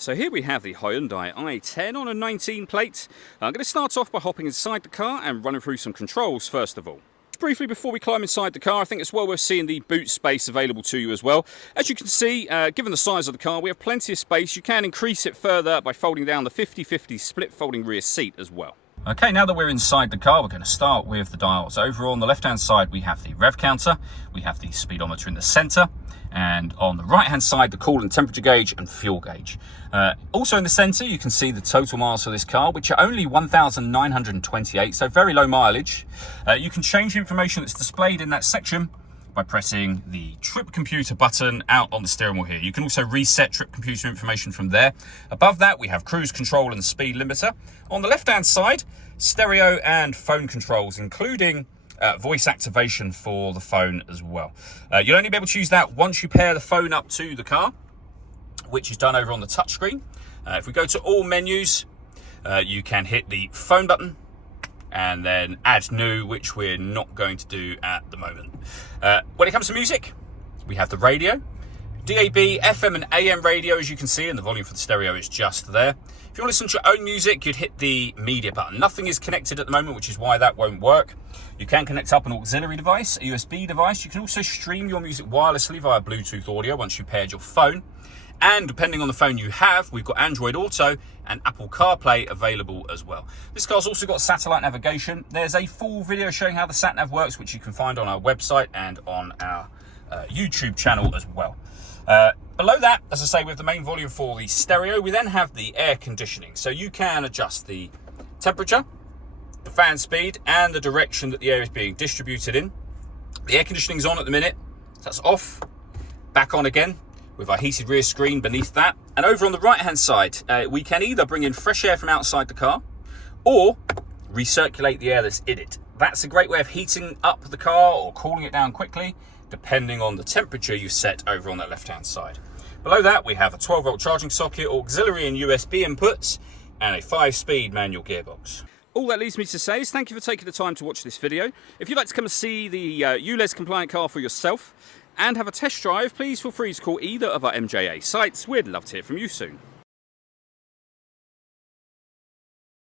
So here we have the Hyundai i10 on a 19 plate. I'm going to start off by hopping inside the car and running through some controls first of all. Briefly before we climb inside the car, I think it's well worth seeing the boot space available to you as well. As you can see, given the size of the car, we have plenty of space. You can increase it further by folding down the 50/50 split folding rear seat as well. Okay, now that we're inside the car, we're going to start with the dials. Over on the left-hand side, we have the rev counter, we have the speedometer in the centre, and on the right-hand side, the coolant temperature gauge and fuel gauge. Also in the centre, you can see the total miles for this car, which are only 1,928, so very low mileage. You can change the information that's displayed in that section by pressing the trip computer button out on the steering wheel here. You can also reset trip computer information from there. Above that, we have cruise control and speed limiter. On the left-hand side, stereo and phone controls, including voice activation for the phone as well. You'll only be able to use that once you pair the phone up to the car, which is done over on the touchscreen. If we go to all menus, you can hit the phone button and then add new, which we're not going to do at the moment. When it comes to music, we have the radio, DAB, FM and AM radio, as you can see, and the volume for the stereo is just there. If you want to listen to your own music, you'd hit the media button. Nothing is connected at the moment, which is why that won't work. You can connect up an auxiliary device, a USB device. You can also stream your music wirelessly via Bluetooth audio once you've paired your phone. And depending on the phone you have, we've got Android Auto and Apple CarPlay available as well. This car's also got satellite navigation. There's a full video showing how the sat-nav works, which you can find on our website and on our YouTube channel as well. Below that, as I say, we have the main volume for the stereo. We then have the air conditioning. So you can adjust the temperature, the fan speed, and the direction that the air is being distributed in. The air conditioning is on at the minute. So that's off, back on again, with our heated rear screen beneath that. And over on the right-hand side, we can either bring in fresh air from outside the car or recirculate the air that's in it. That's a great way of heating up the car or cooling it down quickly, depending on the temperature you set over on that left-hand side. Below that, we have a 12-volt charging socket, auxiliary and USB inputs, and a 5-speed manual gearbox. All that leaves me to say is thank you for taking the time to watch this video. If you'd like to come and see the ULEZ compliant car for yourself and have a test drive, please feel free to call either of our MJA sites. We'd love to hear from you soon.